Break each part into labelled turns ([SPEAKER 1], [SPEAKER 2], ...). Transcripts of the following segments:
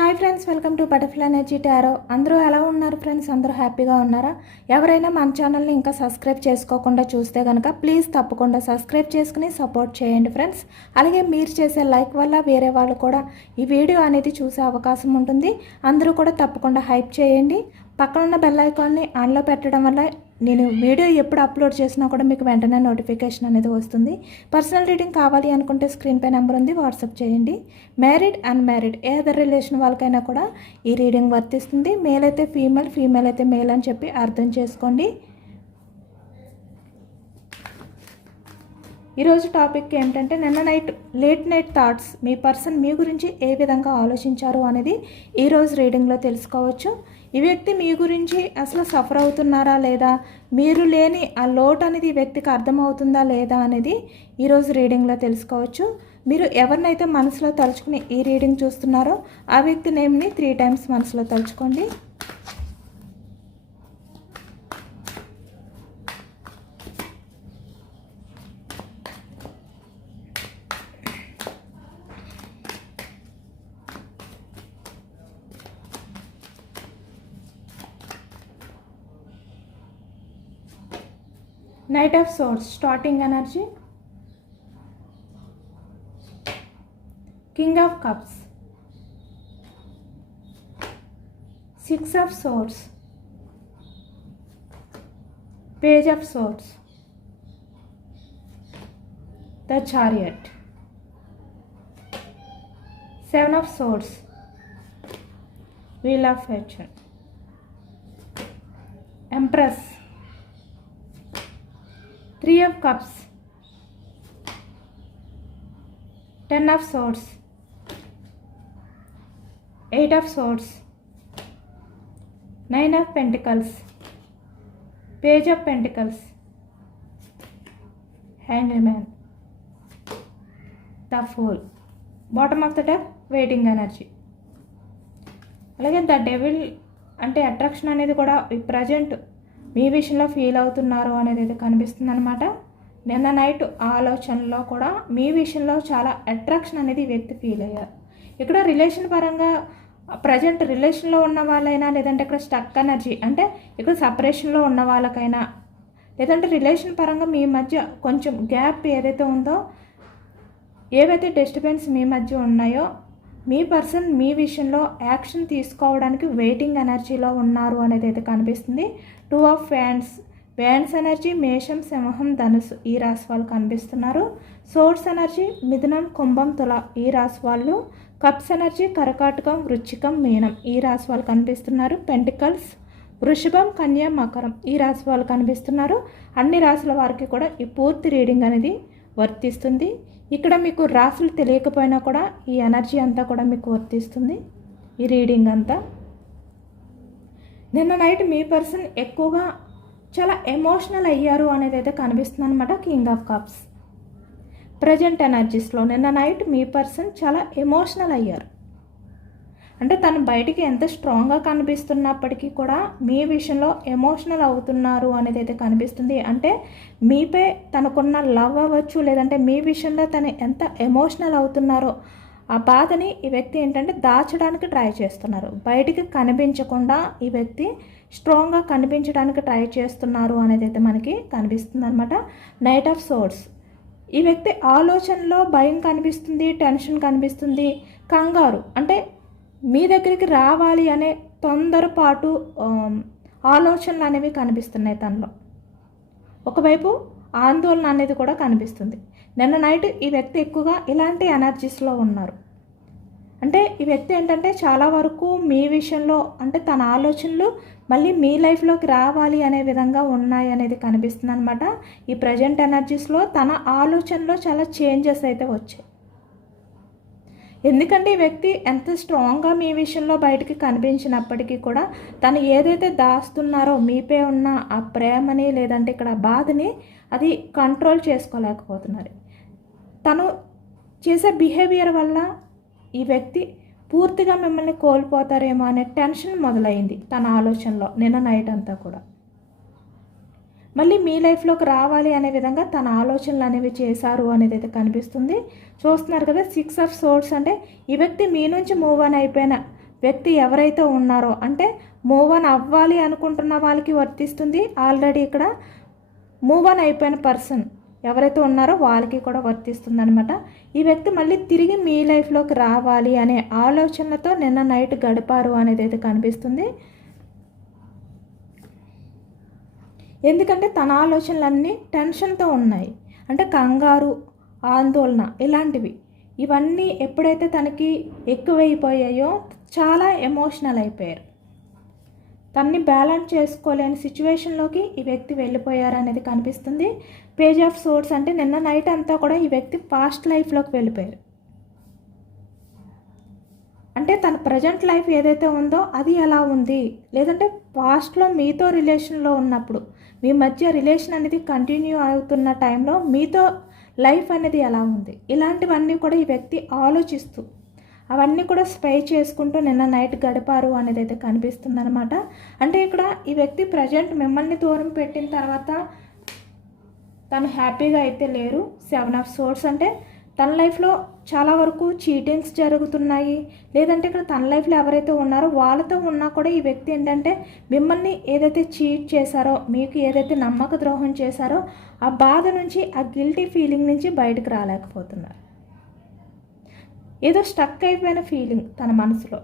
[SPEAKER 1] Hi friends welcome to butterfly energy tarot. అందరూ ఎలా ఉన్నారు ఫ్రెండ్స్? అందరూ హ్యాపీగా ఉన్నారా? ఎవరైనా మన ఛానల్ని ఇంకా సబ్స్క్రైబ్ చేసుకోకుండా చూస్తే కనుక ప్లీజ్ తప్పకుండా సబ్స్క్రైబ్ చేసుకుని సపోర్ట్ చేయండి ఫ్రెండ్స్. అలాగే మీరు చేసే లైక్ వల్ల వేరే వాళ్ళు కూడా ఈ వీడియో అనేది చూసే అవకాశం ఉంటుంది. అందరూ కూడా తప్పకుండా హైప్ చేయండి. పక్కన ఉన్న బెల్ ఐకాన్ని ఆన్లో పెట్టడం వల్ల నేను వీడియో ఎప్పుడు అప్లోడ్ చేసినా కూడా మీకు వెంటనే నోటిఫికేషన్ అనేది వస్తుంది. పర్సనల్ రీడింగ్ కావాలి అనుకుంటే స్క్రీన్ పై నెంబర్ ఉంది వాట్సాప్ చేయండి. మ్యారీడ్ అన్మ్యారీడ్ ఏ అదర్ రిలేషన్ వాళ్ళకైనా కూడా ఈ రీడింగ్ వర్తిస్తుంది. మేల్ అయితే ఫీమేల్ ఫీమేల్ అయితే మేల్ అని చెప్పి అర్థం చేసుకోండి. ఈరోజు టాపిక్ ఏంటంటే నిన్న నైట్ లేట్ నైట్ థాట్స్ మీ పర్సన్ మీ గురించి ఏ విధంగా ఆలోచించారు అనేది ఈరోజు రీడింగ్లో తెలుసుకోవచ్చు. ఈ వ్యక్తి మీ గురించి అసలు సఫర్ అవుతున్నారా లేదా? మీరు లేని ఆ లోటు అనేది ఈ వ్యక్తికి అర్థమవుతుందా లేదా అనేది ఈరోజు రీడింగ్లో తెలుసుకోవచ్చు. మీరు ఎవరినైతే మనసులో తలుచుకుని ఈ రీడింగ్ చూస్తున్నారో ఆ వ్యక్తి నేమ్ని త్రీ టైమ్స్ మనసులో తలుచుకోండి. Knight of Swords, starting energy. King of Cups. Six of Swords. Page of Swords. The Chariot. Seven of Swords. Wheel of Fortune. Empress. Three of cups ten of swords eight of swords nine of pentacles page of pentacles hang man the fool bottom of the deck waiting energy అలాగే the devil అంటే attraction అనేది కూడా present మీ విషయంలో feel అవుతున్నారు అనేది అయితే కనిపిస్తుంది అనమాట నిన్న నైట్ ఆలోచనలో కూడా మీ విషయంలో చాలా అట్రాక్షన్ అనేది వ్యక్తి ఫీల్ అయ్యారు. ఇక్కడ రిలేషన్ పరంగా ప్రజెంట్ రిలేషన్లో ఉన్న వాళ్ళైనా లేదంటే ఇక్కడ స్టక్ ఎనర్జీ అంటే ఇక్కడ సపరేషన్లో ఉన్న వాళ్ళకైనా లేదంటే రిలేషన్ పరంగా మీ మధ్య కొంచెం గ్యాప్ ఏదైతే ఉందో ఏవైతే డిస్టర్బెన్స్ మీ మధ్య ఉన్నాయో మీ పర్సన్ మీ విషయంలో యాక్షన్ తీసుకోవడానికి వెయిటింగ్ ఎనర్జీలో ఉన్నారు అనేది అయితే కనిపిస్తుంది. టూ ఆఫ్ ఫ్యాన్స్ వ్యాన్స్ ఎనర్జీ మేషం సింహం ధనుసు ఈ రాశి వాళ్ళు కనిపిస్తున్నారు. సోర్స్ ఎనర్జీ మిథునం కుంభం తుల ఈ రాశి వాళ్ళు. కప్స్ ఎనర్జీ కరకాటకం వృచ్చికం మీనం ఈ రాశి వాళ్ళు కనిపిస్తున్నారు. పెంటికల్స్ వృషభం కన్య మకరం ఈ రాశి వాళ్ళు కనిపిస్తున్నారు. అన్ని రాశుల వారికి కూడా ఈ పూర్తి రీడింగ్ అనేది వర్తిస్తుంది. ఇక్కడ మీకు రాసులు తెలియకపోయినా కూడా ఈ ఎనర్జీ అంతా కూడా మీకు వర్తిస్తుంది. ఈ రీడింగ్ అంతా. నిన్న నైట్ మీ పర్సన్ ఎక్కువగా చాలా ఎమోషనల్ అయ్యారు అనేది అయితే కనిపిస్తుంది అనమాట కింగ్ ఆఫ్ కప్స్. ప్రజెంట్ ఎనర్జీస్లో నిన్న నైట్ మీ పర్సన్ చాలా ఎమోషనల్ అయ్యారు. అంటే తను బయటికి ఎంత స్ట్రాంగ్గా కనిపిస్తున్నప్పటికీ కూడా మీ విషయంలో ఎమోషనల్ అవుతున్నారు అనేది అయితే కనిపిస్తుంది. అంటే మీపై తనకున్న లవ్ అవ్వచ్చు లేదంటే మీ విషయంలో తను ఎంత ఎమోషనల్ అవుతున్నారో ఆ బాధని ఈ వ్యక్తి ఏంటంటే దాచడానికి ట్రై చేస్తున్నారు. బయటికి కనిపించకుండా ఈ వ్యక్తి స్ట్రాంగ్గా కనిపించడానికి ట్రై చేస్తున్నారు అనేది అయితే మనకి కనిపిస్తుంది అనమాట నైట్ ఆఫ్ సోర్స్ ఈ వ్యక్తి ఆలోచనలో భయం కనిపిస్తుంది టెన్షన్ కనిపిస్తుంది. కంగారు. అంటే మీ దగ్గరికి రావాలి అనే తొందరపాటు ఆలోచనలు అనేవి కనిపిస్తున్నాయి తనలో. ఒకవైపు ఆందోళన అనేది కూడా కనిపిస్తుంది. నిన్న నైట్ ఈ వ్యక్తి ఎక్కువగా ఇలాంటి ఎనర్జీస్లో ఉన్నారు. అంటే ఈ వ్యక్తి ఏంటంటే చాలా వరకు మీ విషయంలో అంటే తన ఆలోచనలు మళ్ళీ మీ లైఫ్లోకి రావాలి అనే విధంగా ఉన్నాయి అనేది కనిపిస్తుంది అనమాట ఈ ప్రజెంట్ ఎనర్జీస్లో తన ఆలోచనలో చాలా చేంజెస్ అయితే వచ్చాయి. ఎందుకంటే ఈ వ్యక్తి ఎంత స్ట్రాంగ్గా మీ విషయంలో బయటికి కనిపించినప్పటికీ కూడా తను ఏదైతే దాస్తున్నారో మీపై ఉన్న ఆ ప్రేమని లేదంటే ఇక్కడ బాధని అది కంట్రోల్ చేసుకోలేకపోతున్నారు. తను చేసే బిహేవియర్ వల్ల ఈ వ్యక్తి పూర్తిగా మిమ్మల్ని కోల్పోతారేమో అనే టెన్షన్ మొదలైంది తన ఆలోచనలో నిన్న నైట్ అంతా కూడా. మళ్ళీ మీ లైఫ్లోకి రావాలి అనే విధంగా తన ఆలోచనలు అనేవి చేశారు అనేది అయితే కనిపిస్తుంది. చూస్తున్నారు కదా సిక్స్ ఆఫ్ సోర్స్ అంటే ఈ వ్యక్తి మీ నుంచి మూవ్ అని అయిపోయిన వ్యక్తి ఎవరైతే ఉన్నారో అంటే మూవ్ ఆన్ అవ్వాలి అనుకుంటున్న వాళ్ళకి వర్తిస్తుంది. ఆల్రెడీ ఇక్కడ మూవ్ ఆన్ అయిపోయిన పర్సన్ ఎవరైతే ఉన్నారో వాళ్ళకి కూడా వర్తిస్తుంది అనమాట ఈ వ్యక్తి మళ్ళీ తిరిగి మీ లైఫ్లోకి రావాలి అనే ఆలోచనలతో నిన్న నైట్ గడిపారు అనేది అయితే కనిపిస్తుంది. ఎందుకంటే తన ఆలోచనలన్నీ టెన్షన్తో ఉన్నాయి. అంటే కంగారు ఆందోళన ఇలాంటివి. ఇవన్నీ ఎప్పుడైతే తనకి ఎక్కువైపోయాయో చాలా ఎమోషనల్ అయిపోయారు. తన్ని బ్యాలెన్స్ చేసుకోలేని సిచ్యువేషన్లోకి ఈ వ్యక్తి వెళ్ళిపోయారు అనేది కనిపిస్తుంది. పేజ్ ఆఫ్ సోర్స్ అంటే నిన్న నైట్ అంతా కూడా ఈ వ్యక్తి పాస్ట్ లైఫ్లోకి వెళ్ళిపోయారు. అంటే తన ప్రజెంట్ లైఫ్ ఏదైతే ఉందో అది ఎలా ఉంది? లేదంటే పాస్ట్లో మీతో రిలేషన్లో ఉన్నప్పుడు మీ మధ్య రిలేషన్ అనేది కంటిన్యూ అవుతున్న టైంలో మీతో లైఫ్ అనేది ఎలా ఉంది? ఇలాంటివన్నీ కూడా ఈ వ్యక్తి ఆలోచిస్తూ అవన్నీ కూడా స్పై చేసుకుంటూ నిన్న నైట్ గడిపారు అనేది అయితే కనిపిస్తుంది అనమాట అంటే ఇక్కడ ఈ వ్యక్తి ప్రజెంట్ మిమ్మల్ని దూరం పెట్టిన తర్వాత తను హ్యాపీగా అయితే లేరు. సెవెన్ ఆఫ్ సోర్స్ అంటే తన లైఫ్లో చాలా వరకు చీటింగ్స్ జరుగుతున్నాయి. లేదంటే ఇక్కడ తన లైఫ్లో ఎవరైతే ఉన్నారో వాళ్ళతో ఉన్నా కూడా ఈ వ్యక్తి ఏంటంటే మిమ్మల్ని ఏదైతే చీట్ చేశారో మీకు ఏదైతే నమ్మక ద్రోహం చేశారో ఆ బాధ నుంచి ఆ గిల్టీ ఫీలింగ్ నుంచి బయటకు రాలేకపోతున్నారు. ఏదో స్టక్ అయిపోయిన ఫీలింగ్ తన మనసులో.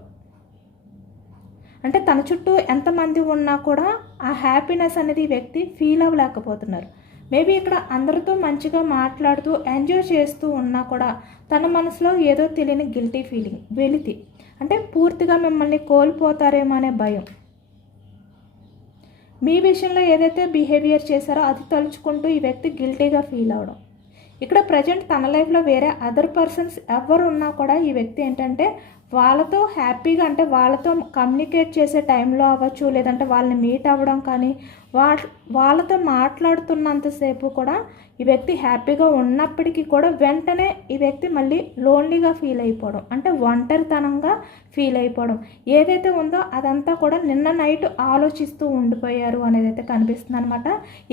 [SPEAKER 1] అంటే తన చుట్టూ ఎంతమంది ఉన్నా కూడా ఆ హ్యాపీనెస్ అనేది ఈ వ్యక్తి ఫీల్ అవ్వలేకపోతున్నారు. మేబీ ఇక్కడ అందరితో మంచిగా మాట్లాడుతూ ఎంజాయ్ చేస్తూ ఉన్నా కూడా తన మనసులో ఏదో తెలియని గిల్టీ ఫీలింగ్ వెలితి. అంటే పూర్తిగా మిమ్మల్ని కోల్పోతారేమో అనే భయం. మీ విషయంలో ఏదైతే బిహేవియర్ చేశారో అది తలుచుకుంటూ ఈ వ్యక్తి గిల్టీగా ఫీల్ అవడం. ఇక్కడ ప్రజెంట్ తన లైఫ్లో వేరే అదర్ పర్సన్స్ ఎవరు ఉన్నా కూడా ఈ వ్యక్తి ఏంటంటే వాళ్ళతో హ్యాపీగా అంటే వాళ్ళతో కమ్యూనికేట్ చేసే టైంలో అవ్వచ్చు లేదంటే వాళ్ళని మీట్ అవ్వడం కానీ వా వాళ్ళతో మాట్లాడుతున్నంతసేపు కూడా ఈ వ్యక్తి హ్యాపీగా ఉన్నప్పటికీ కూడా వెంటనే ఈ వ్యక్తి మళ్ళీ లోన్లీగా ఫీల్ అయిపోవడం అంటే ఒంటరితనంగా ఫీల్ అయిపోవడం. ఏదైతే ఉందో అదంతా కూడా నిన్న నైట్ ఆలోచిస్తూ ఉండిపోయారు అనేది అయితే కనిపిస్తుంది అనమాట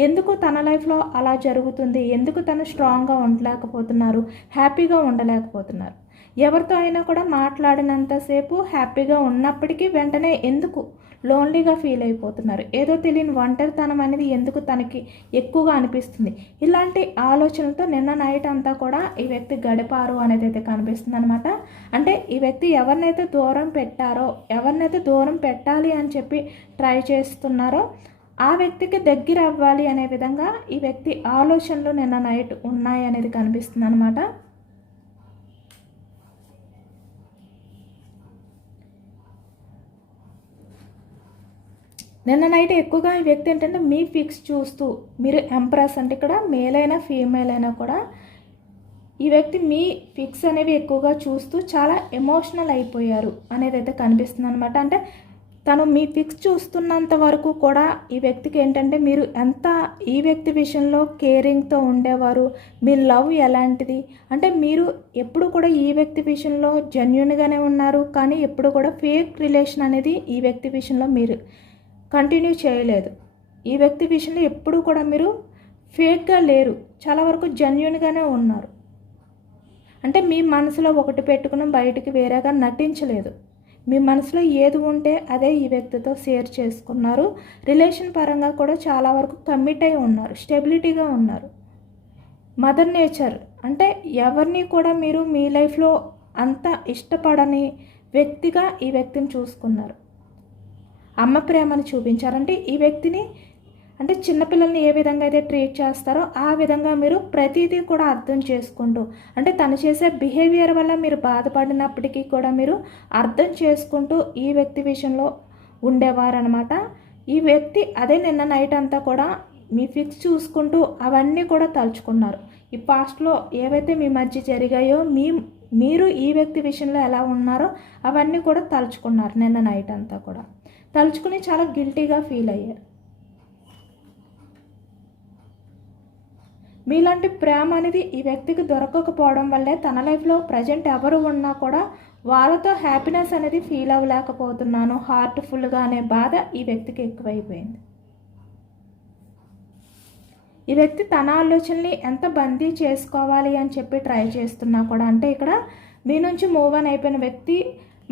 [SPEAKER 1] ఎందుకు తన లైఫ్లో అలా జరుగుతుంది? ఎందుకు తను స్ట్రాంగ్గా ఉండలేకపోతున్నారు? హ్యాపీగా ఉండలేకపోతున్నారు? ఎవరితో అయినా కూడా మాట్లాడినంతసేపు హ్యాపీగా ఉన్నప్పటికీ వెంటనే ఎందుకు లోన్లీగా ఫీల్ అయిపోతున్నారు? ఏదో తెలియని ఒంటరితనం అనేది ఎందుకు తనకి ఎక్కువగా అనిపిస్తుంది? ఇలాంటి ఆలోచనలతో నిన్న నైట్ అంతా కూడా ఈ వ్యక్తి గడిపారు అనేది అయితే కనిపిస్తుంది అనమాట అంటే ఈ వ్యక్తి ఎవరినైతే దూరం పెట్టారో ఎవరినైతే దూరం పెట్టాలి అని చెప్పి ట్రై చేస్తున్నారో ఆ వ్యక్తికి దగ్గర అవ్వాలి అనే విధంగా ఈ వ్యక్తి ఆలోచనలు నిన్న నైట్ ఉన్నాయి అనేది కనిపిస్తుంది అనమాట నిన్న నైట్ ఎక్కువగా ఈ వ్యక్తి ఏంటంటే మీ ఫిక్స్ చూస్తూ మీరు ఎంప్రెస్ అంటే ఇక్కడ మేల్ అయినా ఫీమేల్ అయినా కూడా ఈ వ్యక్తి మీ ఫిక్స్ అనేవి ఎక్కువగా చూస్తూ చాలా ఎమోషనల్ అయిపోయారు అనేది అయితే కనిపిస్తుంది అనమాట అంటే తను మీ ఫిక్స్ చూస్తున్నంత వరకు కూడా ఈ వ్యక్తికి ఏంటంటే మీరు ఎంత ఈ వ్యక్తి విషయంలో కేరింగ్తో ఉండేవారు మీ లవ్ ఎలాంటిది? అంటే మీరు ఎప్పుడు కూడా ఈ వ్యక్తి విషయంలో జెన్యున్గానే ఉన్నారు కానీ ఎప్పుడు కూడా ఫేక్ రిలేషన్ అనేది ఈ వ్యక్తి విషయంలో మీరు కంటిన్యూ చేయలేదు. ఈ వ్యక్తి విషయంలో ఎప్పుడూ కూడా మీరు ఫేక్గా లేరు. చాలా వరకు జెన్యున్గానే ఉన్నారు. అంటే మీ మనసులో ఒకటి పెట్టుకుని బయటికి వేరేగా నటించలేదు. మీ మనసులో ఏది ఉంటే అదే ఈ వ్యక్తితో షేర్ చేసుకున్నారు. రిలేషన్ పరంగా కూడా చాలా వరకు కమిట్ అయి ఉన్నారు. స్టెబిలిటీగా ఉన్నారు. మదర్ నేచర్ అంటే ఎవరిని కూడా మీరు మీ లైఫ్లో అంత ఇష్టపడని వ్యక్తిగా ఈ వ్యక్తిని చూసుకున్నారు. అమ్మ ప్రేమను చూపించారంటే ఈ వ్యక్తిని అంటే చిన్నపిల్లల్ని ఏ విధంగా అయితే ట్రీట్ చేస్తారో ఆ విధంగా మీరు ప్రతిదీ కూడా అర్థం చేసుకుంటూ అంటే తను చేసే బిహేవియర్ వల్ల మీరు బాధపడినప్పటికీ కూడా మీరు అర్థం చేసుకుంటూ ఈ వ్యక్తి విషయంలో ఉండేవారనమాట. ఈ వ్యక్తి అదే నిన్న నైట్ అంతా కూడా మీ ఫిక్స్ చూసుకుంటూ అవన్నీ కూడా తలుచుకున్నారు. ఈ పాస్ట్లో ఏవైతే మీ మధ్య జరిగాయో మీ మీరు ఈ వ్యక్తి విషయంలో ఎలా ఉన్నారో అవన్నీ కూడా తలుచుకున్నారు నిన్న నైట్ అంతా కూడా. తలుచుకుని చాలా గిల్టీగా ఫీల్ అయ్యారు. మీలాంటి ప్రేమ అనేది ఈ వ్యక్తికి దొరకకపోవడం వల్లే తన లైఫ్లో ప్రజెంట్ ఎవరు ఉన్నా కూడా వాళ్ళతో హ్యాపీనెస్ అనేది ఫీల్ అవ్వలేకపోతున్నాను. హార్ట్ఫుల్గా అనే బాధ ఈ వ్యక్తికి ఎక్కువైపోయింది. ఈ వ్యక్తి తన ఆలోచనని ఎంత బందీ చేసుకోవాలి అని చెప్పి ట్రై చేస్తున్నా కూడా అంటే ఇక్కడ మీ నుంచి మూవ్ అని అయిపోయిన వ్యక్తి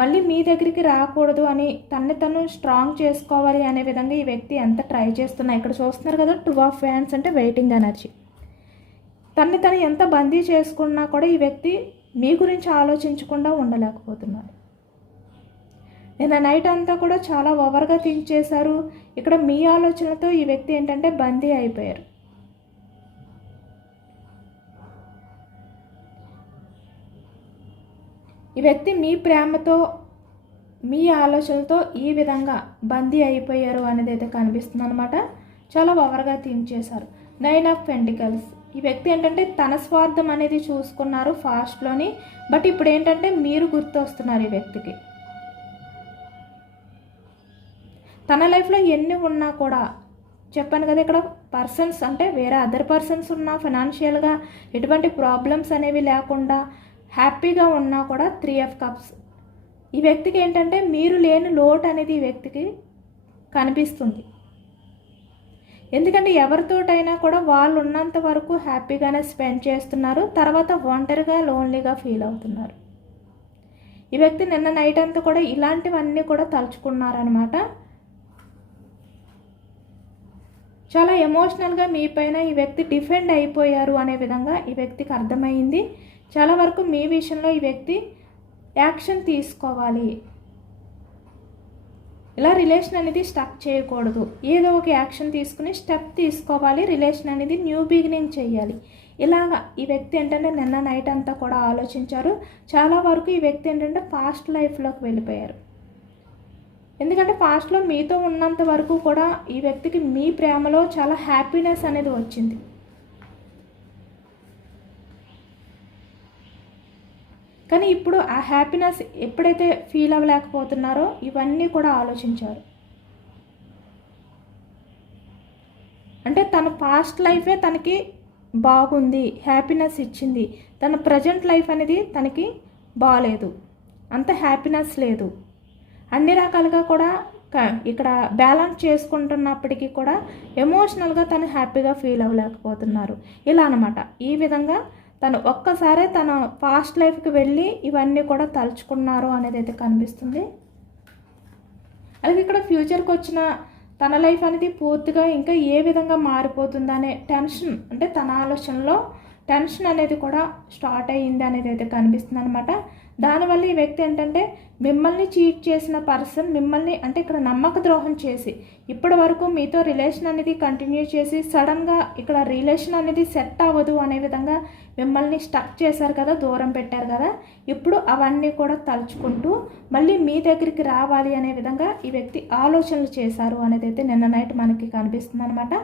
[SPEAKER 1] మళ్ళీ మీ దగ్గరికి రాకూడదు అని తన్ని తను స్ట్రాంగ్ చేసుకోవాలి అనే విధంగా ఈ వ్యక్తి ఎంత ట్రై చేస్తున్నా ఇక్కడ చూస్తున్నారు కదా టూ ఆఫ్ ఫ్యాన్స్ అంటే వెయిటింగ్ ఎనర్జీ తన్ని తను ఎంత బందీ చేసుకున్నా కూడా ఈ వ్యక్తి మీ గురించి ఆలోచించకుండా ఉండలేకపోతున్నారు నిన్న నైట్ అంతా కూడా చాలా ఓవర్గా థింక్ చేశారు. ఇక్కడ మీ ఆలోచనలతో ఈ వ్యక్తి ఏంటంటే బందీ అయిపోయారు. ఈ వ్యక్తి మీ ప్రేమతో మీ ఆలోచనలతో ఈ విధంగా బందీ అయిపోయారు అనేది అయితే కనిపిస్తుంది అనమాట చాలా ఓవర్గా థింక్ చేశారు. Nine of pentacles. ఈ వ్యక్తి ఏంటంటే తన స్వార్థం అనేది చూసుకున్నారు ఫాస్ట్లోని బట్ ఇప్పుడు ఏంటంటే మీరు గుర్తొస్తున్నారు ఈ వ్యక్తికి. తన లైఫ్లో ఎన్ని ఉన్నా కూడా చెప్పాను కదా ఇక్కడ పర్సన్స్ అంటే వేరే అదర్ పర్సన్స్ ఉన్నా ఫైనాన్షియల్గా ఎటువంటి ప్రాబ్లమ్స్ అనేవి లేకుండా హ్యాపీగా ఉన్నా కూడా త్రీ ఆఫ్ కప్స్. ఈ వ్యక్తికి ఏంటంటే మీరు లేని లోటు అనేది ఈ వ్యక్తికి కనిపిస్తుంది. ఎందుకంటే ఎవరితోటైనా కూడా వాళ్ళు ఉన్నంత వరకు హ్యాపీగానే స్పెండ్ చేస్తున్నారు. తర్వాత ఒంటరిగా లోన్లీగా ఫీల్ అవుతున్నారు. ఈ వ్యక్తి నిన్న నైట్ అంతా కూడా ఇలాంటివన్నీ కూడా తలుచుకున్నారనమాట చాలా ఎమోషనల్గా మీ పైన ఈ వ్యక్తి డిఫెండ్ అయిపోయారు అనే విధంగా ఈ వ్యక్తికి అర్థమైంది. చాలా వరకు మీ విషయంలో ఈ వ్యక్తి యాక్షన్ తీసుకోవాలి. ఇలా రిలేషన్ అనేది స్టక్ చేయకూడదు. ఏదో ఒక యాక్షన్ తీసుకుని స్టెప్ తీసుకోవాలి. రిలేషన్ అనేది న్యూ బిగినింగ్ చేయాలి. ఇలాగా ఈ వ్యక్తి ఏంటంటే నిన్న నైట్ అంతా కూడా ఆలోచించారు. చాలా వరకు ఈ వ్యక్తి ఏంటంటే ఫాస్ట్ లైఫ్లోకి వెళ్ళిపోయారు. ఎందుకంటే ఫాస్ట్లో మీతో ఉన్నంత వరకు కూడా ఈ వ్యక్తికి మీ ప్రేమలో చాలా హ్యాపీనెస్ అనేది వచ్చింది. కానీ ఇప్పుడు ఆ హ్యాపీనెస్ ఎప్పుడైతే ఫీల్ అవ్వలేకపోతున్నారో ఇవన్నీ కూడా ఆలోచించారు. అంటే తన పాస్ట్ లైఫే తనకి బాగుంది హ్యాపీనెస్ ఇచ్చింది. తన ప్రజెంట్ లైఫ్ అనేది తనకి బాగాలేదు అంత హ్యాపీనెస్ లేదు. అన్ని రకాలుగా కూడా ఇక్కడ బ్యాలెన్స్ చేసుకుంటున్నప్పటికీ కూడా ఎమోషనల్గా తను హ్యాపీగా ఫీల్ అవ్వలేకపోతున్నారు. ఇలా అనమాట ఈ విధంగా తను ఒక్కసారే తన పాస్ట్ లైఫ్కి వెళ్ళి ఇవన్నీ కూడా తలుచుకున్నారు అనేది అయితే కనిపిస్తుంది. అలాగే ఇక్కడ ఫ్యూచర్కి వచ్చిన తన లైఫ్ అనేది పూర్తిగా ఇంకా ఏ విధంగా మారిపోతుందనే టెన్షన్ అంటే తన ఆలోచనలో టెన్షన్ అనేది కూడా స్టార్ట్ అయ్యింది అనేది అయితే కనిపిస్తుంది అనమాట దానివల్ల ఈ వ్యక్తి ఏంటంటే మిమ్మల్ని చీట్ చేసిన పర్సన్ మిమ్మల్ని అంటే ఇక్కడ నమ్మక ద్రోహం చేసి ఇప్పటి వరకు మీతో రిలేషన్ అనేది కంటిన్యూ చేసి సడన్గా ఇక్కడ రిలేషన్ అనేది సెట్ అవ్వదు అనే విధంగా మిమ్మల్ని స్టక్ చేశారు కదా దూరం పెట్టారు కదా ఇప్పుడు అవన్నీ కూడా తలుచుకుంటూ మళ్ళీ మీ దగ్గరికి రావాలి అనే విధంగా ఈ వ్యక్తి ఆలోచనలు చేశారు అనేది అయితే నిన్న నైట్ మనకి కనిపిస్తుంది అనమాట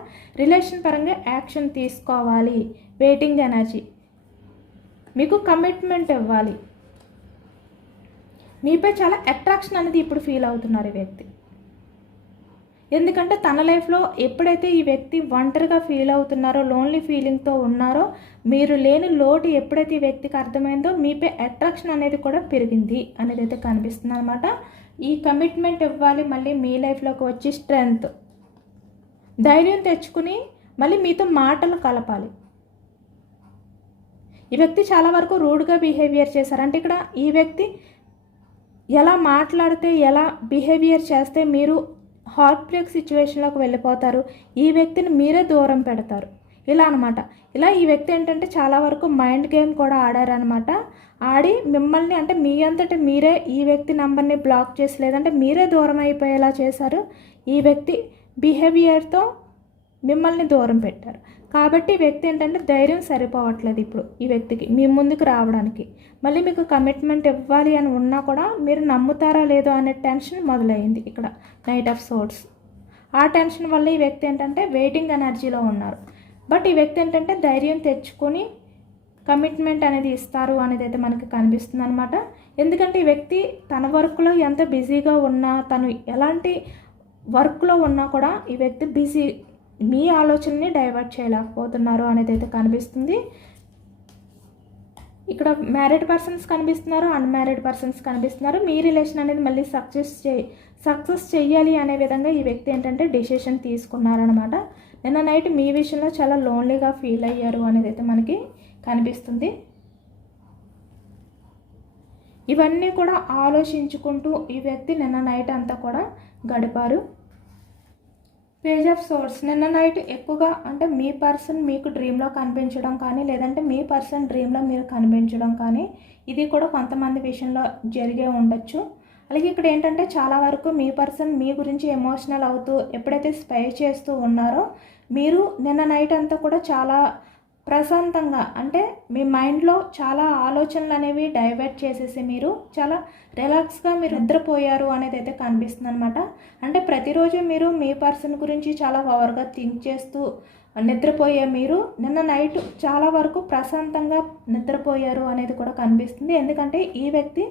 [SPEAKER 1] రిలేషన్ పరంగా యాక్షన్ తీసుకోవాలి. Waiting energy. మీకు కమిట్మెంట్ ఇవ్వాలి. మీపై చాలా అట్రాక్షన్ అనేది ఇప్పుడు ఫీల్ అవుతున్నారు ఈ వ్యక్తి. ఎందుకంటే తన లైఫ్లో ఎప్పుడైతే ఈ వ్యక్తి ఒంటరిగా ఫీల్ అవుతున్నారో లోన్లీ ఫీలింగ్తో ఉన్నారో మీరు లేని లోటు ఎప్పుడైతే ఈ వ్యక్తికి అర్థమైందో మీపై అట్రాక్షన్ అనేది కూడా పెరిగింది అనేది అయితే కనిపిస్తుంది అనమాట ఈ కమిట్మెంట్ ఇవ్వాలి మళ్ళీ మీ లైఫ్లోకి వచ్చి స్ట్రెంగ్త్ ధైర్యం తెచ్చుకుని మళ్ళీ మీతో మాటలు కలపాలి. ఈ వ్యక్తి చాలా వరకు రూడ్గా బిహేవియర్ చేశారు. అంటే ఇక్కడ ఈ వ్యక్తి ఎలా మాట్లాడితే ఎలా బిహేవియర్ చేస్తే మీరు హార్ట్ బ్రేక్ సిచ్యువేషన్లోకి వెళ్ళిపోతారు. ఈ వ్యక్తిని మీరే దూరం పెడతారు. ఇలా అనమాట ఇలా ఈ వ్యక్తి ఏంటంటే చాలా వరకు మైండ్ గేమ్ కూడా ఆడారనమాట ఆడి మిమ్మల్ని అంటే మీ అంతటి మీరే ఈ వ్యక్తి నంబర్ని బ్లాక్ చేసి లేదంటే మీరే దూరం అయిపోయేలా చేశారు. ఈ వ్యక్తి బిహేవియర్తో మిమ్మల్ని దూరం పెట్టారు. కాబట్టి వ్యక్తి ఏంటంటే ధైర్యం సరిపోవట్లేదు ఇప్పుడు ఈ వ్యక్తికి మీ ముందుకు రావడానికి. మళ్ళీ మీకు కమిట్మెంట్ ఇవ్వాలి అని ఉన్నా కూడా మీరు నమ్ముతారా లేదో అనే టెన్షన్ మొదలైంది ఇక్కడ. నైట్ ఆఫ్ సోర్స్ ఆ టెన్షన్ వల్ల ఈ వ్యక్తి ఏంటంటే వెయిటింగ్ ఎనర్జీలో ఉన్నారు. బట్ ఈ వ్యక్తి ఏంటంటే ధైర్యం తెచ్చుకొని కమిట్మెంట్ అనేది ఇస్తారు అనేది అయితే మనకి కనిపిస్తుంది అనమాట ఎందుకంటే ఈ వ్యక్తి తన వర్క్లో ఎంత బిజీగా ఉన్నా తను ఎలాంటి వర్క్లో ఉన్నా కూడా ఈ వ్యక్తి బిజీ మీ ఆలోచనని డైవర్ట్ చేయలేకపోతున్నారు అనేది అయితే కనిపిస్తుంది. ఇక్కడ మ్యారీడ్ పర్సన్స్ కనిపిస్తున్నారు అన్మ్యారీడ్ పర్సన్స్ కనిపిస్తున్నారు. మీ రిలేషన్ అనేది మళ్ళీ సక్సెస్ చే సక్సెస్ చెయ్యాలి అనే విధంగా ఈ వ్యక్తి ఏంటంటే డెసిషన్ తీసుకున్నారనమాట నిన్న నైట్ మీ విషయంలో చాలా లోన్లీగా ఫీల్ అయ్యారు అనేది అయితే మనకి కనిపిస్తుంది. ఇవన్నీ కూడా ఆలోచించుకుంటూ ఈ వ్యక్తి నిన్న నైట్ అంతా కూడా గడిపారు. పేజ్ ఆఫ్ సోర్స్ నిన్న నైట్ ఎక్కువగా అంటే మీ పర్సన్ మీకు డ్రీమ్లో కనిపించడం కానీ లేదంటే మీ పర్సన్ డ్రీమ్లో మీరు కనిపించడం కానీ ఇది కూడా కొంతమంది విషయంలో జరిగే ఉండొచ్చు. అలాగే ఇక్కడ ఏంటంటే చాలా వరకు మీ పర్సన్ మీ గురించి ఎమోషనల్ అవుతూ ఎప్పుడైతే స్పై చేస్తూ ఉన్నారో మీరు నిన్న నైట్ అంతా కూడా చాలా ప్రశాంతంగా అంటే మీ మైండ్లో చాలా ఆలోచనలు అనేవి డైవర్ట్ చేసేసి మీరు చాలా రిలాక్స్గా మీరు నిద్రపోయారు అనేది అయితే కనిపిస్తుంది అనమాట అంటే ప్రతిరోజు మీరు మీ పర్సన్ గురించి చాలా ఓవర్గా థింక్ చేస్తూ నిద్రపోయే మీరు నిన్న నైట్ చాలా వరకు ప్రశాంతంగా నిద్రపోయారు అనేది కూడా కనిపిస్తుంది. ఎందుకంటే ఈ వ్యక్తి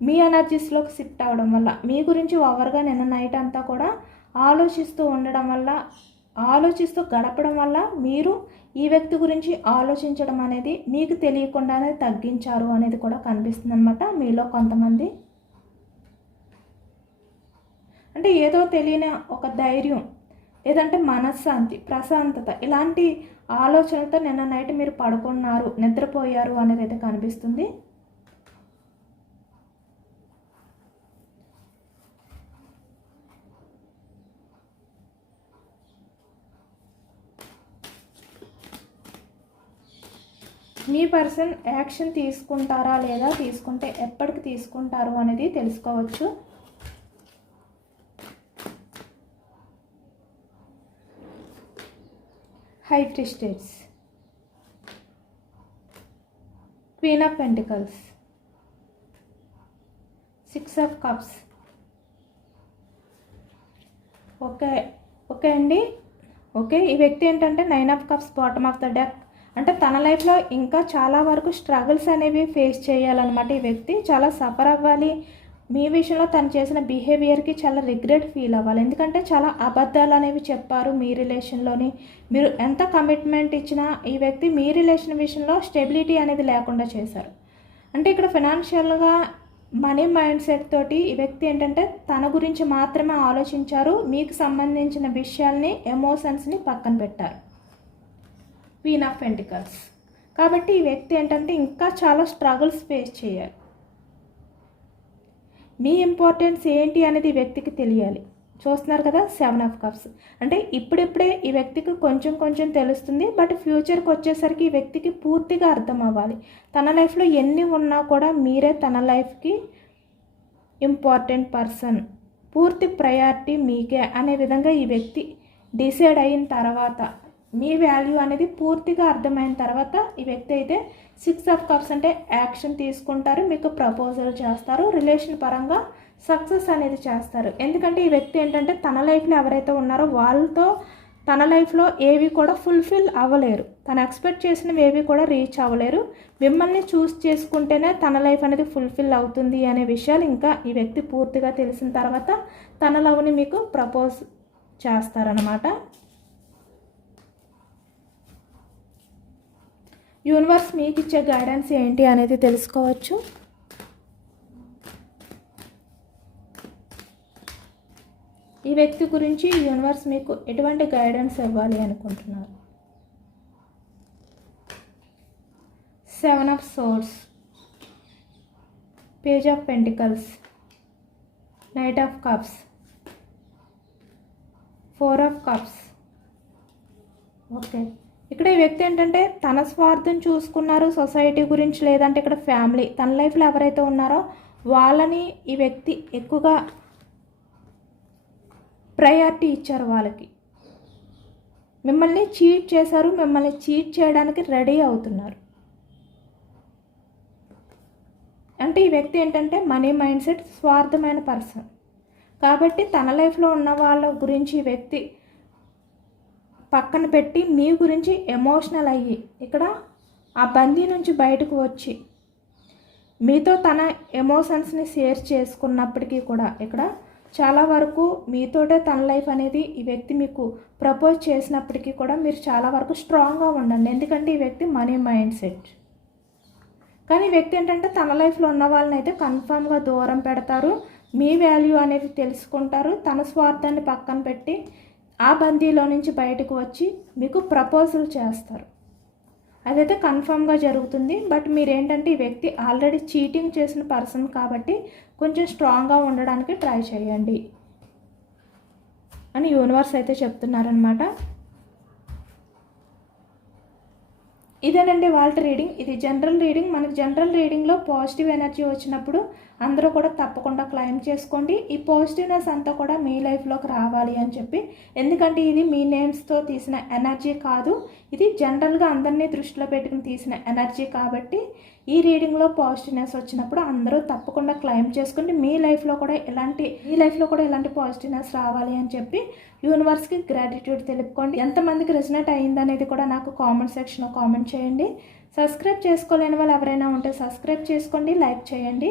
[SPEAKER 1] మీ ఎనర్జీస్లోకి షిఫ్ట్ అవ్వడం వల్ల మీ గురించి ఓవర్గా నిన్న నైట్ అంతా కూడా ఆలోచిస్తూ ఉండడం వల్ల ఆలోచిస్తూ గడపడం వల్ల మీరు ఈ వ్యక్తి గురించి ఆలోచించడం అనేది మీకు తెలియకుండానే తగ్గించారు అనేది కూడా కనిపిస్తుంది అనమాట మీలో కొంతమంది అంటే ఏదో తెలియని ఒక ధైర్యం లేదంటే మనశ్శాంతి ప్రశాంతత ఇలాంటి ఆలోచనలతో నిన్న నైట్ మీరు పడుకున్నారు నిద్రపోయారు అనేది అయితే కనిపిస్తుంది. మీ పర్సన్ యాక్షన్ తీసుకుంటారా లేదా తీసుకుంటే ఎప్పటికి తీసుకుంటారు అనేది తెలుసుకోవచ్చు. High priestess queen of pentacles six of cups okay okay అండి. ఓకే ఈ వ్యక్తి ఏంటంటే nine of cups bottom of the deck అంటే తన లైఫ్లో ఇంకా చాలా వరకు స్ట్రగుల్స్ అనేవి ఫేస్ చేయాలన్నమాట ఈ వ్యక్తి. చాలా సఫర్ అవ్వాలి. మీ విషయంలో తను చేసిన బిహేవియర్కి చాలా రిగ్రెట్ ఫీల్ అవ్వాలి. ఎందుకంటే చాలా అబద్ధాలు అనేవి చెప్పారు మీ రిలేషన్లోని మీరు ఎంత కమిట్మెంట్ ఇచ్చినా ఈ వ్యక్తి మీ రిలేషన్ విషయంలో స్టెబిలిటీ అనేది లేకుండా చేశారు. అంటే ఇక్కడ ఫినాన్షియల్గా మనీ మైండ్ సెట్ తోటి ఈ వ్యక్తి ఏంటంటే తన గురించి మాత్రమే ఆలోచించారు. మీకు సంబంధించిన విషయాల్ని ఎమోషన్స్ని పక్కన పెట్టారు. క్వీన్ ఆఫ్ పెంటికల్స్ కాబట్టి ఈ వ్యక్తి ఏంటంటే ఇంకా చాలా స్ట్రగుల్స్ ఫేస్ చేయాలి. మీ ఇంపార్టెన్స్ ఏంటి అనేది వ్యక్తికి తెలియాలి. చూస్తున్నారు కదా సెవెన్ ఆఫ్ కప్స్ అంటే ఇప్పుడిప్పుడే ఈ వ్యక్తికి కొంచెం కొంచెం తెలుస్తుంది బట్ ఫ్యూచర్కి వచ్చేసరికి ఈ వ్యక్తికి పూర్తిగా అర్థం అవ్వాలి. తన లైఫ్లో ఎన్ని ఉన్నా కూడా మీరే తన లైఫ్కి ఇంపార్టెంట్ పర్సన్ పూర్తి ప్రయారిటీ మీకే అనే విధంగా ఈ వ్యక్తి డిసైడ్ అయిన తర్వాత మీ వాల్యూ అనేది పూర్తిగా అర్థమైన తర్వాత ఈ వ్యక్తి అయితే సిక్స్ ఆఫ్ కప్స్ అంటే యాక్షన్ తీసుకుంటారు మీకు ప్రపోజల్ చేస్తారు రిలేషన్ పరంగా సక్సెస్ అనేది చేస్తారు. ఎందుకంటే ఈ వ్యక్తి ఏంటంటే తన లైఫ్లో ఎవరైతే ఉన్నారో వాళ్ళతో తన లైఫ్లో ఏవి కూడా ఫుల్ఫిల్ అవ్వలేరు. తను ఎక్స్పెక్ట్ చేసినవి ఏవి కూడా రీచ్ అవ్వలేరు. మిమ్మల్ని చూస్ చేసుకుంటేనే తన లైఫ్ అనేది ఫుల్ఫిల్ అవుతుంది అనే విషయాలు ఇంకా ఈ వ్యక్తి పూర్తిగా తెలిసిన తర్వాత తన లవ్ని మీకు ప్రపోజ్ చేస్తారనమాట యూనివర్స్ మీకు ఇచ్చే గైడెన్స్ ఏంటి అనేది తెలుసుకోవచ్చు. ఈ వ్యక్తి గురించి యూనివర్స్ మీకు ఎటువంటి గైడెన్స్ ఇవ్వాలి అనుకుంటున్నారు? Seven of swords page of pentacles knight of cups four of cups okay ఇక్కడ ఈ వ్యక్తి ఏంటంటే తన స్వార్థం చూసుకున్నారు సొసైటీ గురించి లేదంటే ఇక్కడ ఫ్యామిలీ. తన లైఫ్లో ఎవరైతే ఉన్నారో వాళ్ళని ఈ వ్యక్తి ఎక్కువగా ప్రయారిటీ ఇచ్చారు వాళ్ళకి. మిమ్మల్ని చీట్ చేశారు మిమ్మల్ని చీట్ చేయడానికి రెడీ అవుతున్నారు. అంటే ఈ వ్యక్తి ఏంటంటే మనీ మైండ్ సెట్ స్వార్థమైన పర్సన్ కాబట్టి తన లైఫ్లో ఉన్న వాళ్ళ గురించి ఈ వ్యక్తి పక్కన పెట్టి మీ గురించి ఎమోషనల్ అయ్యి ఇక్కడ ఆ బందీ నుంచి బయటకు వచ్చి మీతో తన ఎమోషన్స్ని షేర్ చేసుకున్నప్పటికీ కూడా ఇక్కడ చాలా వరకు మీతోటే తన లైఫ్ అనేది ఈ వ్యక్తి మీకు ప్రపోజ్ చేసినప్పటికీ కూడా మీరు చాలా వరకు స్ట్రాంగ్గా ఉండండి. ఎందుకంటే ఈ వ్యక్తి మనీ మైండ్ సెట్. కానీ ఈ వ్యక్తి ఏంటంటే తన లైఫ్లో ఉన్న వాళ్ళని అయితే కన్ఫామ్గా దూరం పెడతారు. మీ వాల్యూ అనేది తెలుసుకుంటారు. తన స్వార్థాన్ని పక్కన పెట్టి ఆ బందీలో నుంచి బయటకు వచ్చి మీకు ప్రపోజల్ చేస్తారు. అదైతే కన్ఫామ్గా జరుగుతుంది. బట్ మీరేంటంటే ఈ వ్యక్తి ఆల్రెడీ చీటింగ్ చేసిన పర్సన్ కాబట్టి కొంచెం స్ట్రాంగ్గా ఉండడానికి ట్రై చేయండి అని యూనివర్స్ అయితే చెప్తున్నారనమాట ఇదేనండి వాళ్ళ రీడింగ్. ఇది జనరల్ రీడింగ్. మనకి జనరల్ రీడింగ్లో పాజిటివ్ ఎనర్జీ వచ్చినప్పుడు అందరూ కూడా తప్పకుండా క్లైమ్ చేసుకోండి. ఈ పాజిటివ్నెస్ అంతా కూడా మీ లైఫ్లోకి రావాలి అని చెప్పి. ఎందుకంటే ఇది మీ నేమ్స్తో తీసిన ఎనర్జీ కాదు. ఇది జనరల్గా అందరినీ దృష్టిలో పెట్టుకుని తీసిన ఎనర్జీ కాబట్టి ఈ రీడింగ్లో పాజిటివ్నెస్ వచ్చినప్పుడు అందరూ తప్పకుండా క్లైమ్ చేసుకోండి. మీ లైఫ్లో కూడా ఎలాంటి మీ లైఫ్లో కూడా ఎలాంటి పాజిటివ్నెస్ రావాలి అని చెప్పి యూనివర్స్కి గ్రాటిట్యూడ్ తెలుపుకోండి. ఎంతమందికి రెసినేట్ అయిందనేది కూడా నాకు కామెంట్ సెక్షన్లో కామెంట్ చేయండి. సబ్స్క్రైబ్ చేసుకోలేని వాళ్ళు ఎవరైనా ఉంటే సబ్స్క్రైబ్ చేసుకోండి లైక్ చేయండి.